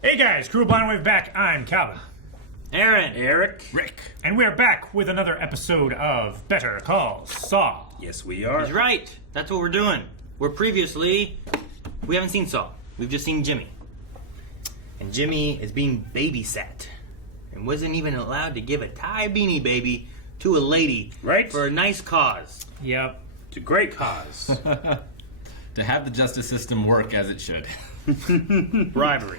Hey guys, Crew of Blind Wave back. I'm Calvin. Aaron. Eric. Rick. And we're back with another episode of Better Call Saul. Yes, we are. He's right. That's what we're doing. We haven't seen Saul. We've just seen Jimmy. And Jimmy is being babysat. And wasn't even allowed to give a tie beanie baby to a lady. Right. For a nice cause. Yep. It's a great cause. To have the justice system work as it should. Bribery.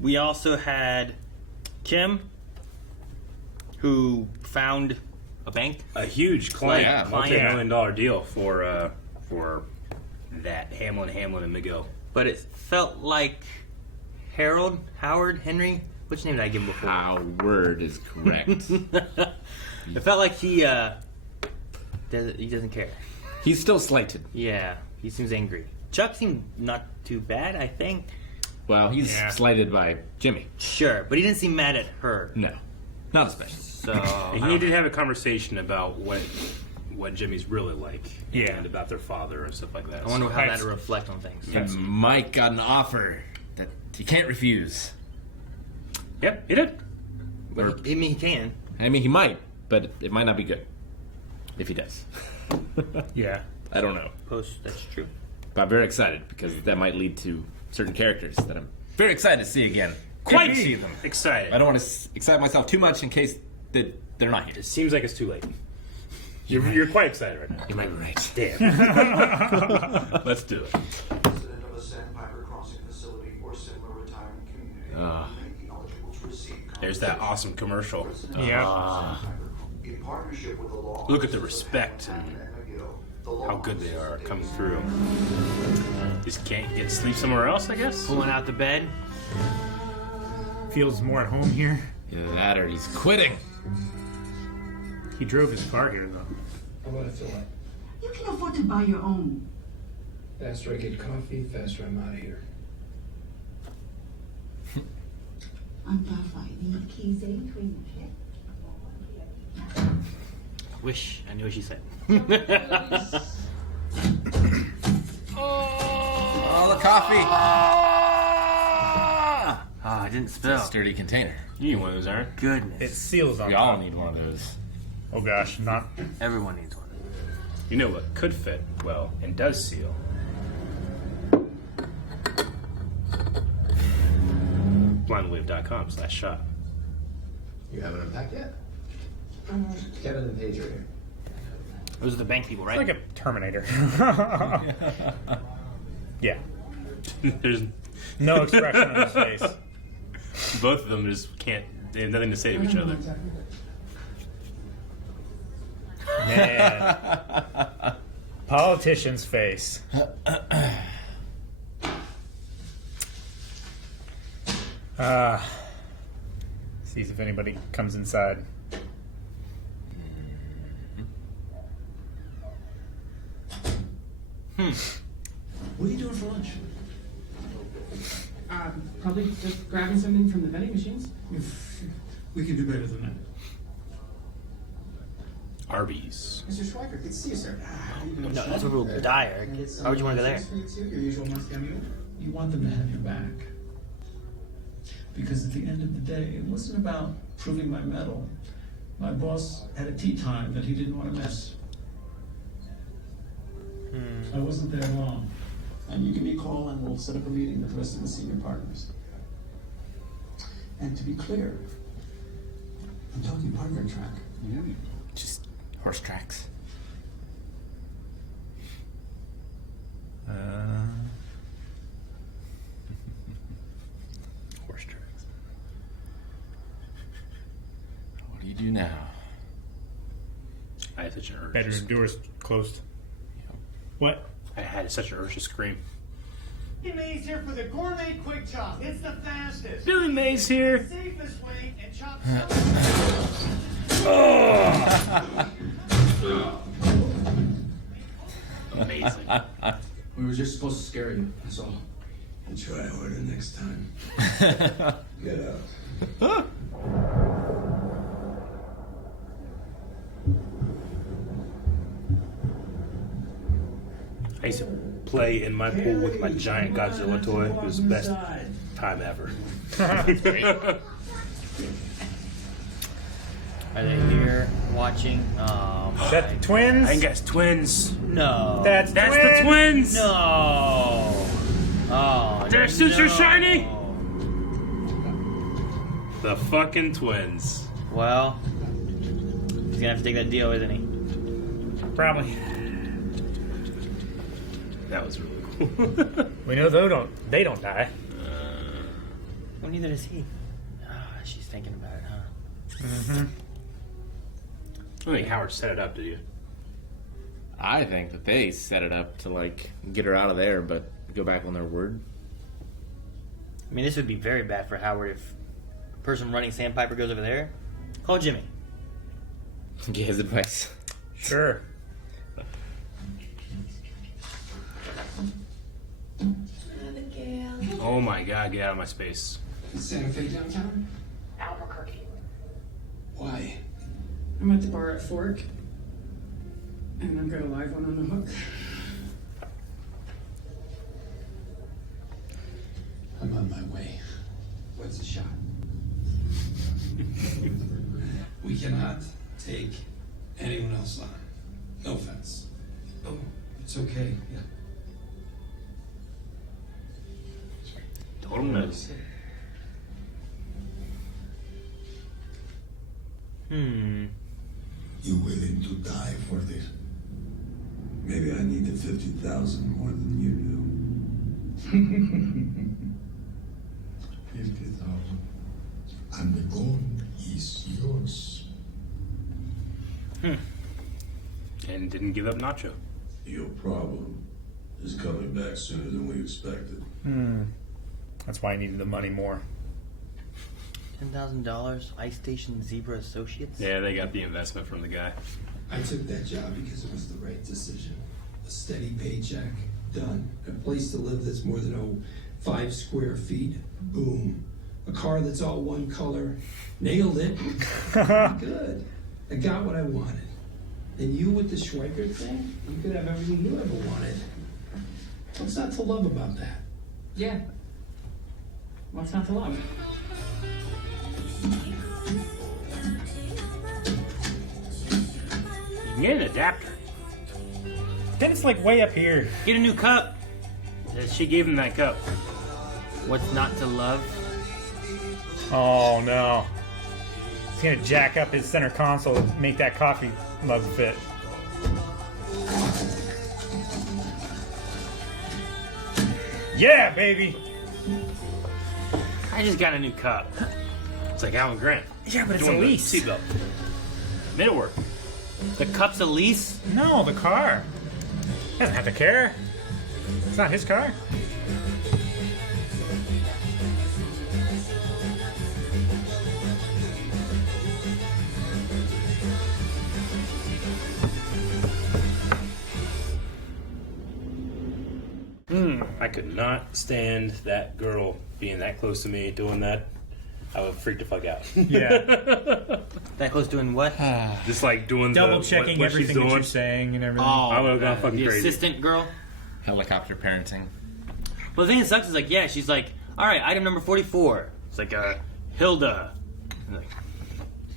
We also had Kim, who found a bank. A huge client, Yeah. multi-million-dollar deal for that Hamlin, and Miguel. But it felt like Howard, Henry. Which name did I give him before? Howard is correct. It felt like he doesn't care. He's still slated. Yeah, he seems angry. Chuck seemed not too bad, I think. Well, he's slighted by Jimmy. Sure, but he didn't seem mad at her. No, not especially. So And he did have a conversation about what Jimmy's really like. Yeah. And about their father and stuff like that. I wonder how that'll reflect on things. And Mike got an offer that he can't refuse. Yep, he did. But I mean, he can. I mean, he might, but it might not be good. If he does. Yeah. I don't know. That's true. But I'm very excited because that might lead to certain characters that I'm very excited to see again. Quite see them. excited. I don't want to excite myself too much in case that they're not here. It seems like it's too late. You're quite excited right now. You might be right. Damn. Let's do it. Resident of a Sandpiper crossing facility or similar retirement community may be eligible to receive There's that awesome commercial. Yeah. in partnership with the law. Look at the respect and how good they are coming through. Just can't get sleep somewhere else, I guess? Pulling out the bed. Feels more at home here. Either that or he's quitting. He drove his car here though. What I feel like. You can afford to buy your own. Faster I get coffee, faster I'm out of here. I'm firefighting keys in between Wish I knew what she said. Oh, the coffee! I didn't spill. Sturdy container. You need one of those, Aaron. Goodness. It seals on We all top. need one of those. Oh gosh, not. Everyone needs one. You know what could fit well and does seal? blindwave.com/shop. You haven't unpacked yet? Kevin and Paige are here. Those are the bank people, right? Like a Terminator. Yeah. There's No expression on his face. both of them just can't. They have nothing to say to each other. Man. Politician's face. Sees if anybody comes inside. What are you doing for lunch? Probably just grabbing something from the vending machines. We can do better than that. Arby's. Mr. Schweiker, good to see you, sir. No, that's where we'll die, Eric. Why would you want to go there? Your usual Moscow mule? You want them to have your back. Because at the end of the day, it wasn't about proving my mettle. My boss had a tea time that he didn't want to miss. I wasn't there long. And you give me a call and we'll set up a meeting with the rest of the senior partners. And to be clear, I'm talking partner track. Just horse tracks. Horse tracks. What do you do now? I had such an urge. Bedroom doors closed. What? I had such an urge to scream. Billy Mays here for the gourmet quick chop. It's the fastest, Billy Mays here. safest way, and chops. Amazing. We were just supposed to scare you, that's all. And try harder next time. Get out. I used to play in my pool with my giant Godzilla toy. It was the best time ever. Are they here watching? Oh, Is that the twins? I think that's twins. no. That's The twins. No. Oh, Their suits no. are shiny. The fucking twins. Well, he's gonna have to take that deal, isn't he? Probably. That was really cool. We know they don't die. Well, neither does he. She's thinking about it, huh? Mm-hmm. I don't think Howard set it up, did you? I think that they set it up to like get her out of there, but go back on their word. I mean, this would be very bad for Howard if the person running Sandpiper goes over there. Call Jimmy. Get his advice. Sure. Oh my god, get out of my space. Santa Fe downtown? Albuquerque. Why? I'm at the bar at Fork, and I've got a live one on the hook. I'm on my way. What's the shot? We cannot take anyone else on. No offense. Oh, it's okay. Yeah. Total nuts. You willing to die for this? Maybe I need the 50,000 more than you do. 50,000. And the gold is yours. And didn't give up Nacho. Your problem is coming back sooner than we expected. That's why I needed the money more. $10,000, Ice Station Zebra Associates? Yeah, they got the investment from the guy. I took that job because it was the right decision. A steady paycheck, done. A place to live that's more than 5 square feet, boom. A car that's all one color, nailed it. Good. I got what I wanted. And you with the Schweikert thing, you could have everything you ever wanted. What's not to love about that? Yeah. What's not to love? You can get an adapter. Then it's like way up here. Get a new cup. She gave him that cup. What's not to love? Oh no. He's gonna jack up his center console to make that coffee mug fit. Yeah, baby! I just got a new cup. It's like Alan Grant. Yeah, but it's a Doing the lease. seatbelt. Made it work. The cup's a lease? No, the car. He doesn't have to care. It's not his car. I could not stand that girl being that close to me doing that. I would freak the fuck out. Yeah. That close doing what? Just like doing Double checking what she's everything that doing. you're saying and everything. Oh, I would've gone fucking the crazy. assistant girl? Helicopter parenting. Well, the thing that sucks is like, yeah, she's like, all right, item number 44. It's like, Hilda. I'm like,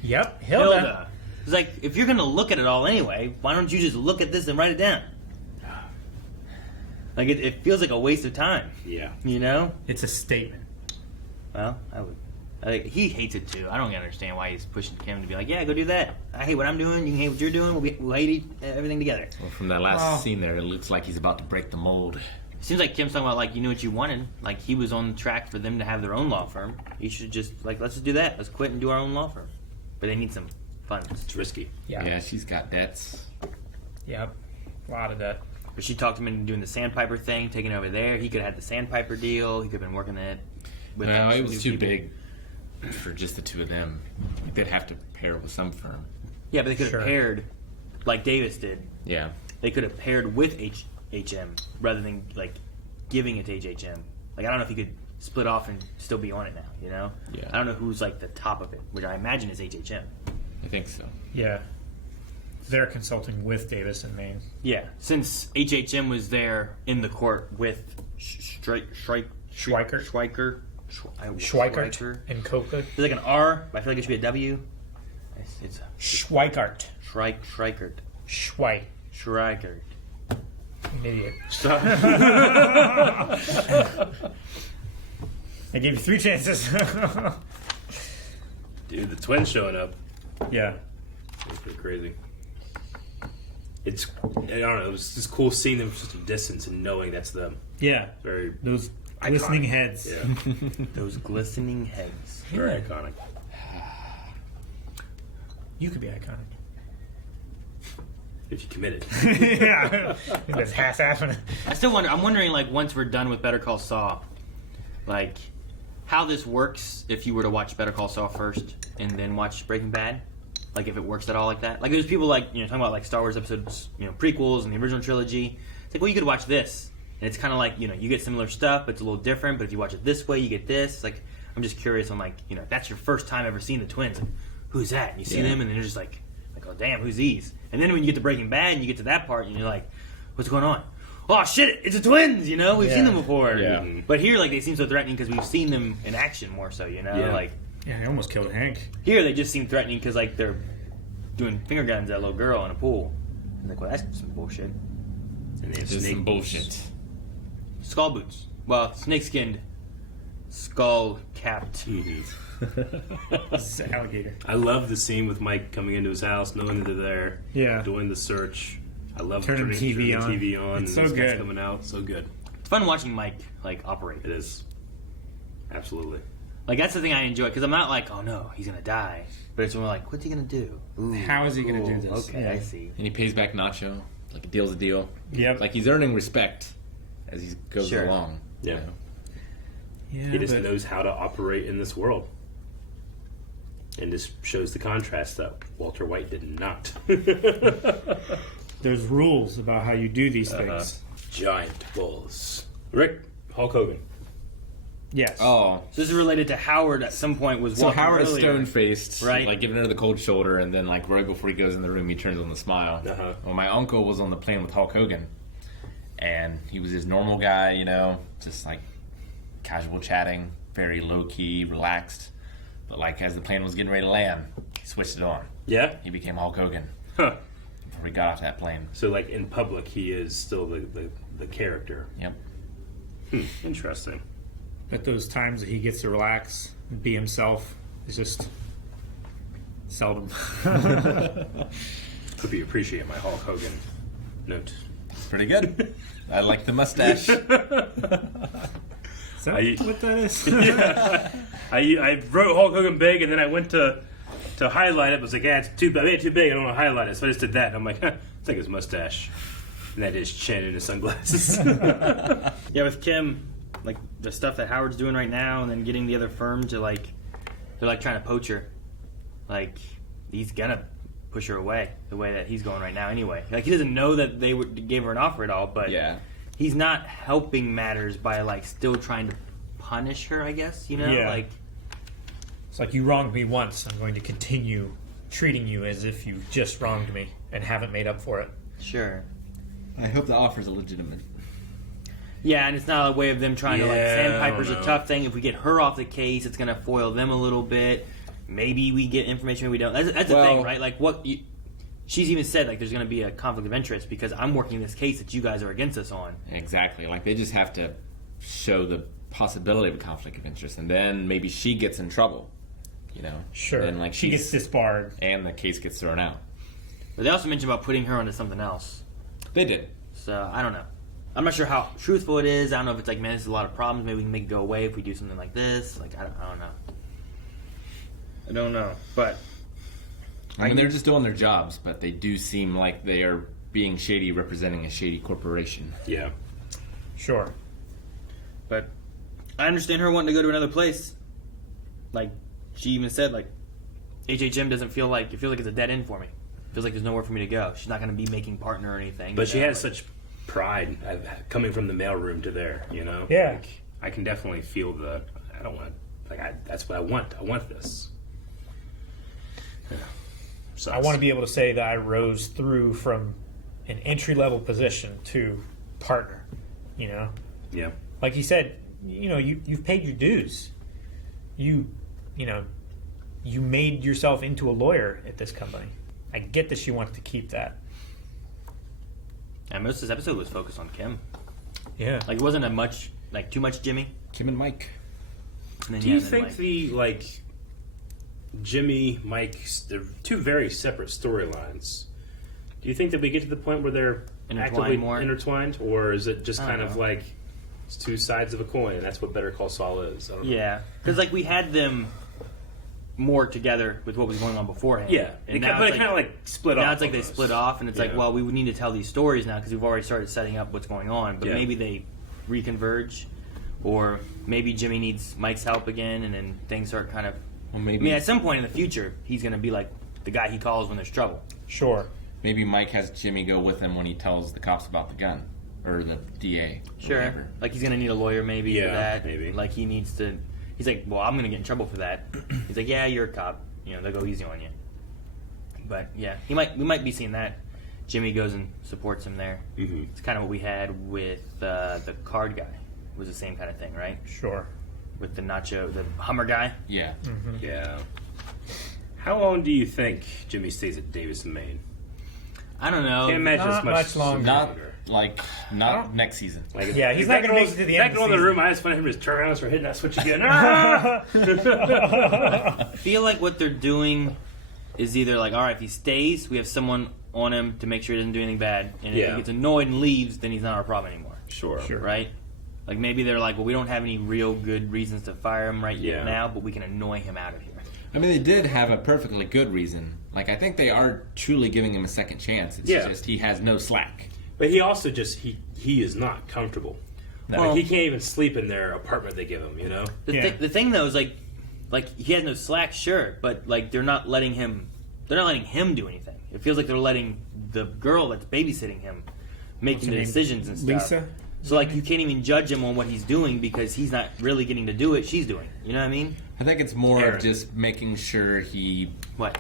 Yep, Hilda. It's like, if you're gonna look at it all anyway, why don't you just look at this and write it down? Like, it feels like a waste of time, Yeah. you know? It's a statement. Well, he hates it too. I don't understand why he's pushing Kim to be like, yeah, go do that. I hate what I'm doing. You can hate what you're doing. We'll hate everything together. Well, from that last scene there, it looks like he's about to break the mold. Seems like Kim's talking about, like, you knew what you wanted. Like, he was on track for them to have their own law firm. You should just, like, let's just do that. Let's quit and do our own law firm. But they need some funds. It's risky. Yeah, she's got debts. Yep. A lot of that. But she talked him into doing the Sandpiper thing, taking it over there. He could have had the Sandpiper deal. He could have been working it. With No, them it was new too people. big for just the two of them. They'd have to pair with some firm. Yeah, but they could have Sure. paired, like Davis did. Yeah. They could have paired with HM rather than, like, giving it to HM. Like, I don't know if he could split off and still be on it now, you know? Yeah. I don't know who's, like, the top of it, which I imagine is HM. I think so. Yeah. They're consulting with Davis in Maine. Yeah, since HHM was there in the court with Schweikert. Schweikert and Coca. There's like an R, but I feel like it should be a W. It's Schweikert. Schweikert. Schweikert. An idiot. I gave you 3 chances. Dude, the twins showing up. Yeah. It's pretty crazy. It's, I don't know, it was just cool seeing them from such a distance and knowing that's them. Yeah. Very Those glistening iconic. heads. Yeah. Those glistening heads. Very iconic. You could be iconic. If you commit it. Yeah. That's half happening. I still wonder. I'm wondering, like, once we're done with Better Call Saul, like, how this works if you were to watch Better Call Saul first and then watch Breaking Bad. Like, if it works at all like that. Like, there's people, like, talking about, like, Star Wars episodes, prequels and the original trilogy. It's like, well, you could watch this. And it's kind of like, you get similar stuff, but it's a little different. But if you watch it this way, you get this. Like, I'm just curious on, like, if that's your first time ever seeing the twins, like, who's that? And you see them, and then you're just like, oh, damn, who's these? And then when you get to Breaking Bad and you get to that part, and you're like, what's going on? Oh, shit, it's the twins, We've seen them before. Yeah. But here, like, they seem so threatening because we've seen them in action more so, Yeah. Like, Yeah, I almost killed Hank. here they just seem threatening because, like, they're doing finger guns at a little girl in a pool. And like, well, that's some bullshit. And they have This is snake some boots. bullshit. Skull boots. Well, snake-skinned, skull-capped. This is an alligator. I love the scene with Mike coming into his house, knowing that they're there, Yeah. doing the search. I love Turning the TV on. TV on. It's and so these guys good. coming out. So good. It's fun watching Mike, like, operate. It is. Absolutely. Like, that's the thing I enjoy, because I'm not like, oh no, he's gonna die. But it's more like, what's he gonna do? Ooh, How is he gonna cool. do this? Okay, Yeah. I see. And he pays back Nacho. Like, a deal's a deal. Yep. Like, he's earning respect as he goes Sure. along. Yeah. Yeah, He just but knows how to operate in this world. And this shows the contrast that Walter White did not. there's rules about how you do these things. Giant bulls. Rick, Hulk Hogan. Yes. Oh. So this is related to Howard at some point was So walking Howard is earlier. stone-faced, Right. like giving her the cold shoulder, and then like right before he goes in the room, he turns on the smile. Uh-huh. Well, my uncle was on the plane with Hulk Hogan, and he was his normal guy, just like casual chatting, very low-key, relaxed. But like as the plane was getting ready to land, he switched it on. Yeah? He became Hulk Hogan Huh. before he got off that plane. So, like, in public, he is still the character. Yep. Interesting. But those times that he gets to relax and be himself is just seldom. Hope you appreciate my Hulk Hogan note. Pretty good. I like the mustache. Is that what that is? Yeah. I wrote Hulk Hogan big, and then I went to highlight it. But I was like, yeah, it's too big. I made it too big. I don't want to highlight it. So I just did that. And I'm like, it's like his mustache. And that is chin and his sunglasses. Yeah, with Kim, like the stuff that Howard's doing right now, and then getting the other firm to like, they're like trying to poach her. Like, he's gonna push her away the way that he's going right now anyway. Like, he doesn't know that they gave her an offer at all, but Yeah. he's not helping matters by like still trying to punish her, I guess, Yeah. Like, It's like, you wronged me once. I'm going to continue treating you as if you just wronged me and haven't made up for it. sure. I hope the offer's legitimate. Yeah, and it's not a way of them trying to, like, Yeah, Sandpiper's I a don't tough thing. If we get her off the case, it's going to foil them a little bit. Maybe we get information, maybe we don't. That's the thing, right? Like, she's even said, like, there's going to be a conflict of interest because I'm working this case that you guys are against us on. Exactly. Like, they just have to show the possibility of a conflict of interest, and then maybe she gets in trouble, Sure. And like she gets disbarred. and the case gets thrown out. But they also mentioned about putting her onto something else. They did. So, I don't know. I'm not sure how truthful it is. I don't know if it's like, man, this is a lot of problems. Maybe we can make it go away if we do something like this. Like, I don't know. I don't know. But I mean, they're just doing their jobs, but they do seem like they are being shady, representing a shady corporation. Yeah. Sure. But I understand her wanting to go to another place. Like, she even said, like, HHM doesn't feel like, it feels like it's a dead end for me. It feels like there's nowhere for me to go. She's not going to be making partner or anything. But she has like, such pride coming from the mailroom to there, Yeah. Like, I can definitely feel that's what I want. I want this. Yeah. I want to be able to say that I rose through from an entry-level position to partner, you know? Yeah. Like you said, you know, you've paid your dues. You made yourself into a lawyer at this company. I get that she wants to keep that. And most of this episode was focused on Kim. Yeah. Like, it wasn't too much Jimmy. Kim and Mike. And then, Do you then think Mike. the Jimmy, Mike, they're two very separate storylines? Do you think that we get to the point where they're Intertwined actively more? intertwined, or is it just I kind don't of know. like it's two sides of a coin, and that's what Better Call Saul is? I don't know. Yeah, because like we had them more together with what was going on beforehand. Yeah, and but it kind of like split off. now it's like they almost. split off, and it's like, Yeah. well, we would need to tell these stories now because we've already started setting up what's going on. But Yeah. maybe they reconverge, or maybe Jimmy needs Mike's help again, and then things start kind of. Well, I maybe mean, at some point in the future, he's going to be like the guy he calls when there's trouble. Sure. maybe Mike has Jimmy go with him when he tells the cops about the gun or the DA. or Sure. whatever. Like he's gonna need a lawyer maybe for Yeah, that. maybe. Like he needs to. He's like, well, I'm gonna get in trouble for that. He's like, yeah, you're a cop. You know, they'll go easy on you. But yeah, we might be seeing that. Jimmy goes and supports him there. Mm-hmm. It's kind of what we had with the card guy. It was the same kind of thing, right? Sure. With the Hummer guy. Yeah. Yeah. How long do you think Jimmy stays at Davis and Maine? I don't know. Can't imagine Not it's much longer. Not next season. Like, Yeah, he's if not that gonna girl make it to the if end that of girl the in the season. room, I just find him just turn around and start hitting that switch again. Ah! I feel like what they're doing is either like, all right, if he stays, we have someone on him to make sure he doesn't do anything bad, and if Yeah. he gets annoyed and leaves, then he's not our problem anymore. Sure. Right? Like maybe they're like, well, we don't have any real good reasons to fire him right Yeah. now, but we can annoy him out of here. I mean, they did have a perfectly good reason. Like, I think they are truly giving him a second chance. It's Yeah. just he has no slack. But he also just he is not comfortable. Well- Like, he can't even sleep in their apartment they give him. You know. The thing though is like he has no slack, sure, but like they're not letting him do anything. It feels like they're letting the girl that's babysitting him making the her name? decisions and stuff. Lisa? So like you can't even judge him on what he's doing because he's not really getting to do it. She's doing. You know what I mean? I think it's more Aaron. of just making sure he. What?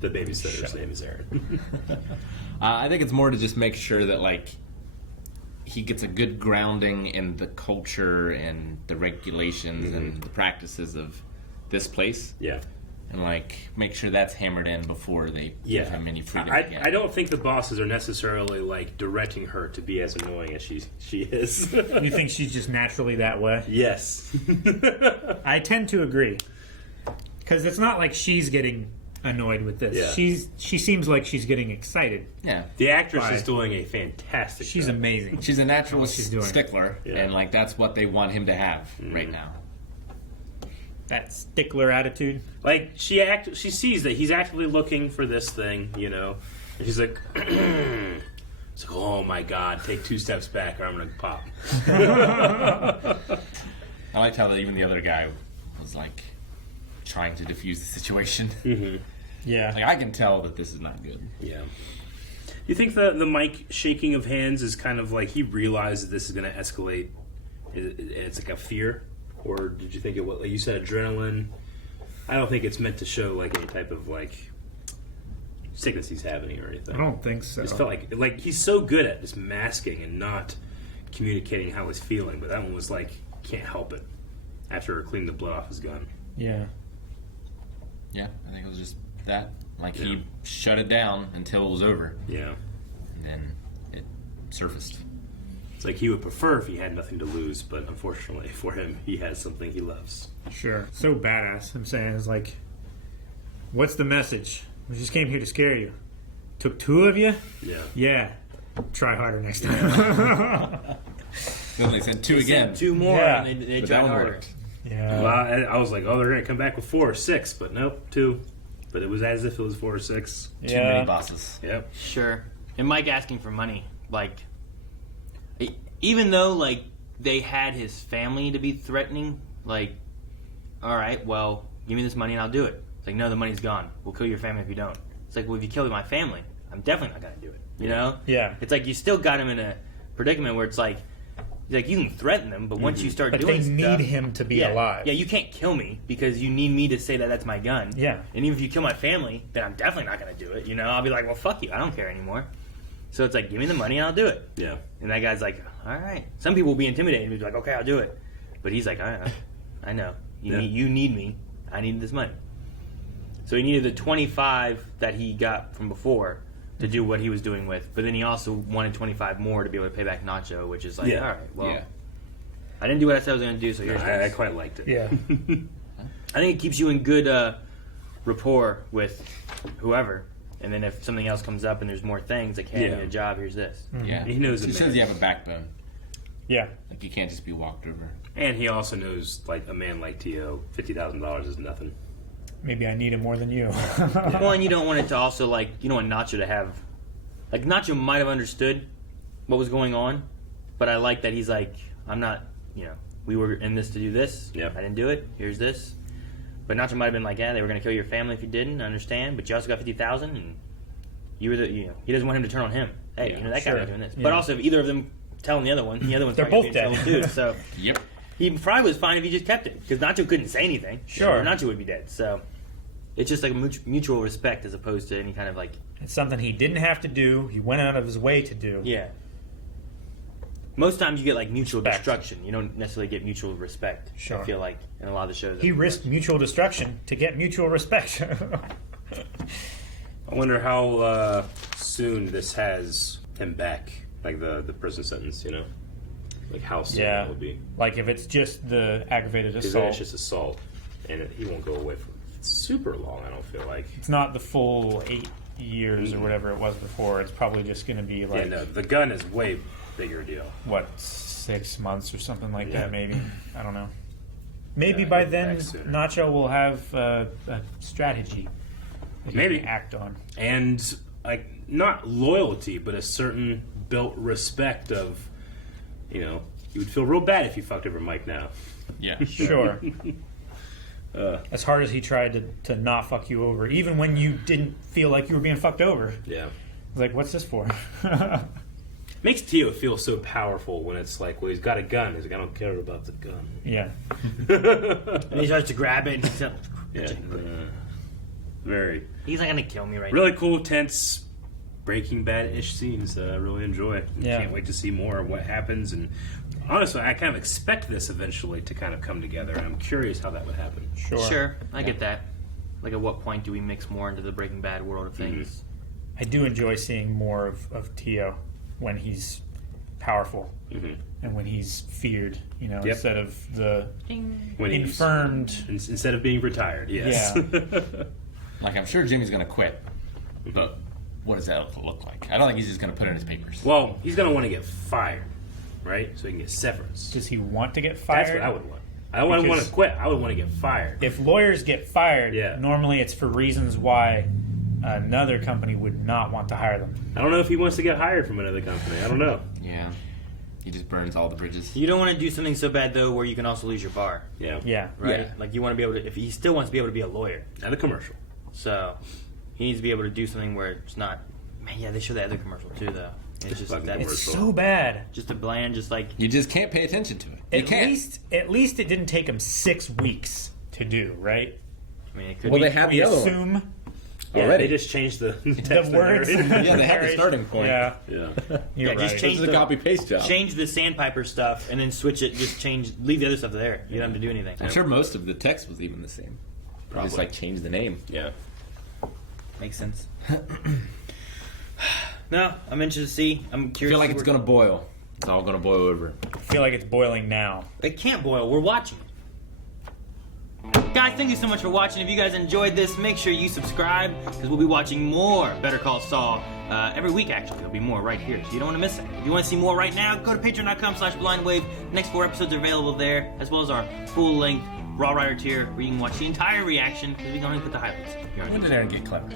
The babysitter's name is Aaron. I think it's more to just make sure that, like, he gets a good grounding in the culture and the regulations and the practices of this place. Yeah. And, like, make sure that's hammered in before they give him any freedom again. I don't think the bosses are necessarily like directing her to be as annoying as she is. You think she's just naturally that way? Yes. I tend to agree. Because it's not like she's getting annoyed with this. Yeah. She seems like she's getting excited. Yeah. The actress Right. is doing a fantastic She's job. amazing. She's a natural What she's doing. stickler, Yeah. and, like, that's what they want him to have right now. That stickler attitude. Like she sees that he's actively looking for this thing, you know, and she's like, it's like, oh my god, take 2 steps back or I'm gonna pop. I liked how even the other guy was, like, trying to defuse the situation. Mm-hmm. Yeah. Like, I can tell that this is not good. Yeah. You think the Mike shaking of hands is kind of like he realized that this is going to escalate? It's like a fear, or did you think it was like you said adrenaline? I don't think it's meant to show like any type of like sickness he's having or anything. I don't think so. It just felt like he's so good at just masking and not communicating how he's feeling, but that one was like can't help it after cleaning the blood off his gun. Yeah. Yeah, I think it was just that. Like, Yeah. he shut it down until it was over, Yeah. and then it surfaced. It's like he would prefer if he had nothing to lose, but unfortunately for him, he has something he loves. Sure. So badass. I'm saying, it's like, what's the message? We just came here to scare you. Took 2 of you? Yeah. Yeah. Try harder next time. Then they sent 2 again. Sent 2 more, Yeah. and they But tried that one harder. worked. Yeah. Well, I was like, oh, they're going to come back with 4 or 6, but nope, 2. But it was as if it was 4 or 6. Too many bosses. Yep. Sure. And Mike asking for money, like, even though, like, they had his family to be threatening, like, all right, well, give me this money and I'll do it. It's like, no, the money's gone. We'll kill your family if you don't. It's like, well, if you kill my family, I'm definitely not going to do it. You know? Yeah. It's like you still got him in a predicament where it's like, He's like, you can threaten them, but once you start But doing they stuff, need him to be alive. Yeah, you can't kill me because you need me to say that that's my gun. Yeah. And even if you kill my family, then I'm definitely not going to do it. You know, I'll be like, well, fuck you. I don't care anymore. So it's like, give me the money and I'll do it. Yeah. And that guy's like, all right. Some people will be intimidated. He's like, okay, I'll do it. But he's like, all right, I know. You need me. I need this money. So he needed the 25 that he got from before to do what he was doing with. But then he also wanted 25 more to be able to pay back Nacho, which is like, all right, well, I didn't do what I said I was going to do, so here's I quite liked it. Yeah. I think it keeps you in good rapport with whoever. And then if something else comes up and there's more things, like, hey, I need a job, here's this. Yeah. He knows It it. shows you have a backbone. Yeah. Like, you can't just be walked over. And he also knows, like, a man like T.O., $50,000 is nothing. Maybe I need it more than you. Well, and you don't want it to also, like, you don't want Nacho to have... Like, Nacho might have understood what was going on, but I like that he's like, I'm not, you know, we were in this to do this. Yeah. I didn't do it. Here's this. But Nacho might have been like, yeah, they were going to kill your family if you didn't. I understand. But you also got 50,000, and you were the, you know, he doesn't want him to turn on him. Hey, you know, that guy's not doing this. Yeah. But also, if either of them telling the other one, one's They're probably both gonna be in dead. trouble too. So Yep. he probably was fine if he just kept it because Nacho couldn't say anything. Sure. Or Nacho would be dead. So it's just like a mutual respect as opposed to any kind of like. It's something he didn't have to do. He went out of his way to do. Yeah. Most times you get like mutual Respect. destruction. You don't necessarily get mutual respect. Sure. I feel like in a lot of the shows. He risked mutual destruction to get mutual respect. I wonder how soon this has him back, like the prison sentence, you know? Like how soon that would be. Like if it's just the aggravated Because assault. it's just assault, and he won't go away for super long, I don't feel like. It's not the full 8 years or whatever it was before. It's probably just going to be like, Yeah, no, the gun is way bigger deal. what, 6 months or something like that, maybe. I don't know. Maybe Yeah, by he'll be then, back sooner. Nacho will have a strategy that he Maybe. can act on. And, like, not loyalty, but a certain built respect of, you know, you would feel real bad if you fucked over Mike now. Yeah. Sure. As hard as he tried to not fuck you over, even when you didn't feel like you were being fucked over. Yeah. It's like, what's this for? Makes Tio feel so powerful when it's like, well, he's got a gun. He's like, I don't care about the gun. Yeah. And he starts to grab it. And he's like, Yeah. Very. he's not gonna kill me right Really cool, tense, Breaking Bad-ish scenes that I really enjoy. Yeah. Can't wait to see more of what happens. And honestly, I kind of expect this eventually to kind of come together. And I'm curious how that would happen. Sure. Sure, I get that. Like, at what point do we mix more into the Breaking Bad world of things? I do enjoy seeing more of Tio when he's powerful and when he's feared, you know, Yep. instead of the When he's- infirmed. Instead of being retired, yes. Yeah. Like, I'm sure Jimmy's going to quit, but what does that look like? I don't think he's just going to put in his papers. Well, he's going to want to get fired, right? So he can get severance. Does he want to get fired? That's what I would want. I wouldn't want to quit. I would want to get fired. If lawyers get fired, Yeah. normally it's for reasons why another company would not want to hire them. I don't know if he wants to get hired from another company. I don't know. Yeah. He just burns all the bridges. You don't want to do something so bad, though, where you can also lose your bar. Yeah. Yeah. Right? Yeah. Like, you want to be able to, if he still wants to be able to be a lawyer. And a commercial. So, he needs to be able to do something where it's not, man, yeah, they show that other commercial, too, though. It's just Fucking that, It's commercial. so bad. just a bland, just like, You just can't pay attention to it. You At can't. least it didn't take him 6 weeks to do, right? I mean, it could Well, be. they have We the other one. assume They just changed the text the and words. everything. Yeah, they have the starting point. Yeah, Yeah. you're Yeah, just right. change This is a copy-paste job. Change the Sandpiper stuff and then switch it, leave the other stuff there. You don't have to do anything. I'm sure most of the text was even the same. Probably. Just, like, change the name. Yeah. Makes sense. No, I'm interested to see. I'm I curious. feel like to it's see going to boil. It's all going to boil over. I feel like it's boiling now. It can't boil. We're watching it. Guys, thank you so much for watching. If you guys enjoyed this, make sure you subscribe because we'll be watching more Better Call Saul every week, actually. There'll be more right here, so you don't want to miss it. If you want to see more right now, go to patreon.com/blindwave. The next 4 episodes are available there, as well as our full-length Raw Rider tier where you can watch the entire reaction because we can only put the highlights. Here on When YouTube. did Aaron get clever?